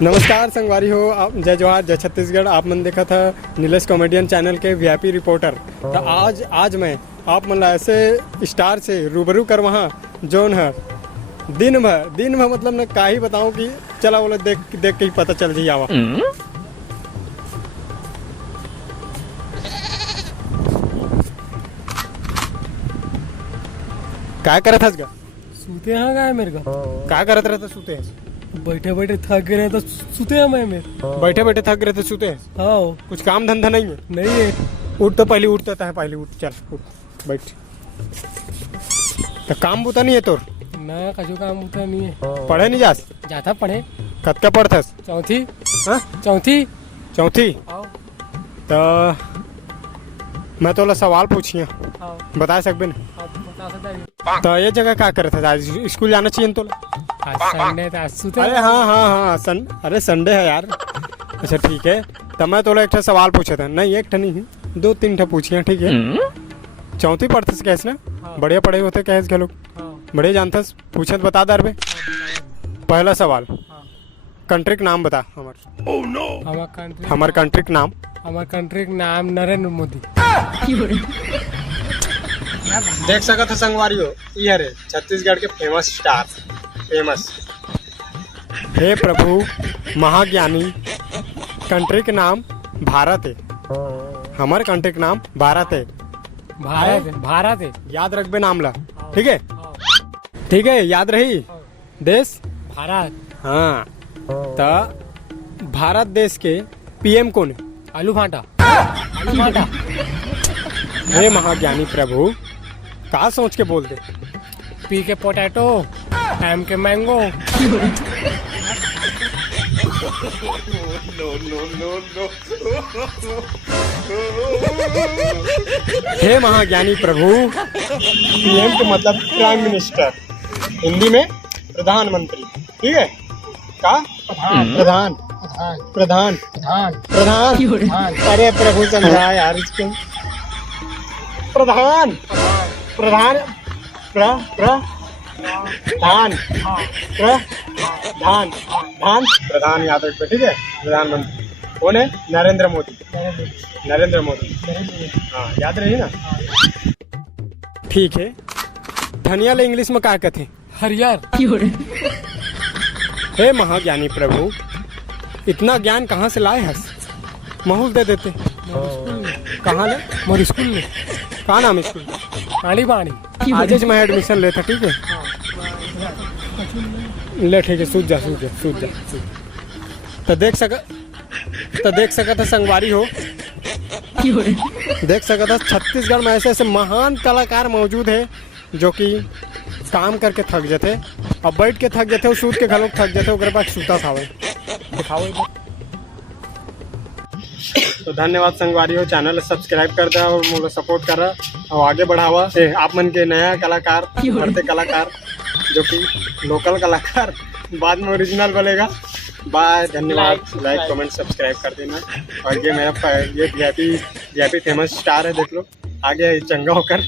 नमस्कार संगवारी हो आप जय जवाहर जय छत्तीसगढ़। आप मन देखा था नीलेश कॉमेडियन चैनल के वीआईपी रिपोर्टर। तो आज मैं आप मन ला ऐसे स्टार से रूबरू कर वहाँ जोन है दिन भर मतलब मैं का ही बताऊँ कि चला बोला देख के ही पता चल जी आवा। क्या करत हस गा? सूते हैं गाय मेरे का। क्या करत रहता सूते हस? बैठे बैठे थक गए तो सूते हैं मैं मेरे। बैठे बैठे थक रहे थे सूते हस? हाँ कुछ काम धंधा नहीं है? नहीं है। उठ तो पहले उठता है पहले उठ चल उठ बैठ। तो काम बुता नहीं है तोर? ना कछु काम होता नहीं है। पढ़े नहीं जास? जाता पढ़े। कत का पढ़थस? चौथी। हाँ चौथी। चौथी। आओ तो मैं तोला सवाल पूछिया आओ बता सकबे ना? आप बता सकते हैं। तो ये जगह क्या करत है? आज स्कूल जाना चाहिए ना तोला? आज संडे था, आज सूते अरे हाँ अरे संडे है यार। अच्छा ठीक है। तो मैं तोला एक ठा सवाल पूछा था, नहीं एक ठा नहीं दो तीन ठा पूछिया ठीक है। चौथी पढ़थस कैसे ना? हाँ। बढ़िया पढ़े होते कैसे के लोग हाँ बढ़िया जानथस। पूछत बता दर बे। पहला सवाल हाँ। कंट्री का नाम बता हमार हमार कंट्री का नाम। हमार कंट्री का नाम नरेंद्र मोदी। देख सकत हो संगवारी हो ये रे छत्तीसगढ़ के फेमस स्टार फेमस। हे प्रभु महाज्ञानी कंट्री के नाम भारत है। हमारे कंट्री का नाम भारत है। भारत है। याद रखबे नाम ला ठीक है? ठीक है याद रही देश भारत। हाँ। तो भारत देश के पीएम कौन है? आलू भाटा। आलू भाटा। हे महाज्ञानी प्रभु का सोच के बोल दे? पी के पोटैटो, एम के मैंगो। हे महाज्ञानी प्रभु पीएम के मतलब प्राइम मिनिस्टर, हिंदी में प्रधानमंत्री ठीक है? का प्रधान प्रधान प्रधान। अरे प्रभु समझा यार इसको। प्रधान प्रधान प्रधान प्रधान प्रधान याद रखो ठीक है? प्रधानमंत्री कौन है? नरेंद्र मोदी। नरेंद्र मोदी हाँ याद रही ना? ठीक है। धनिया ले इंग्लिश में क्या कहते हैं? हरियर। हे महाज्ञानी प्रभु इतना ज्ञान कहाँ से लाए हस? महूल दे देते। कहाँ ले? मोर स्कूल में कहाँ नाम स्कूल? पानी पानी। आज मैं एडमिशन लेता ठीक है? ले ठीक है सूझ जा। तो देख सकत है संगवारी हो देख सकत है छत्तीसगढ़ में ऐसे ऐसे महान कलाकार मौजूद है जो कि काम करके थक जाते और बैठ के थक जाते और सूत के घलों थक जाते ओकरे पास सूता थावे दिखाओ। तो धन्यवाद संगवारी हो चैनल सब्सक्राइब कर दे और मुझे सपोर्ट कर रहा और आगे बढ़ावा। आप मन के नया कलाकार बढ़ते कलाकार जो कि लोकल कलाकार बाद में ओरिजिनल बनेगा। बाय धन्यवाद। लाइक कमेंट सब्सक्राइब कर देना। और ये मेरा ये वीआईपी फेमस स्टार है देख लो आगे चंगा होकर।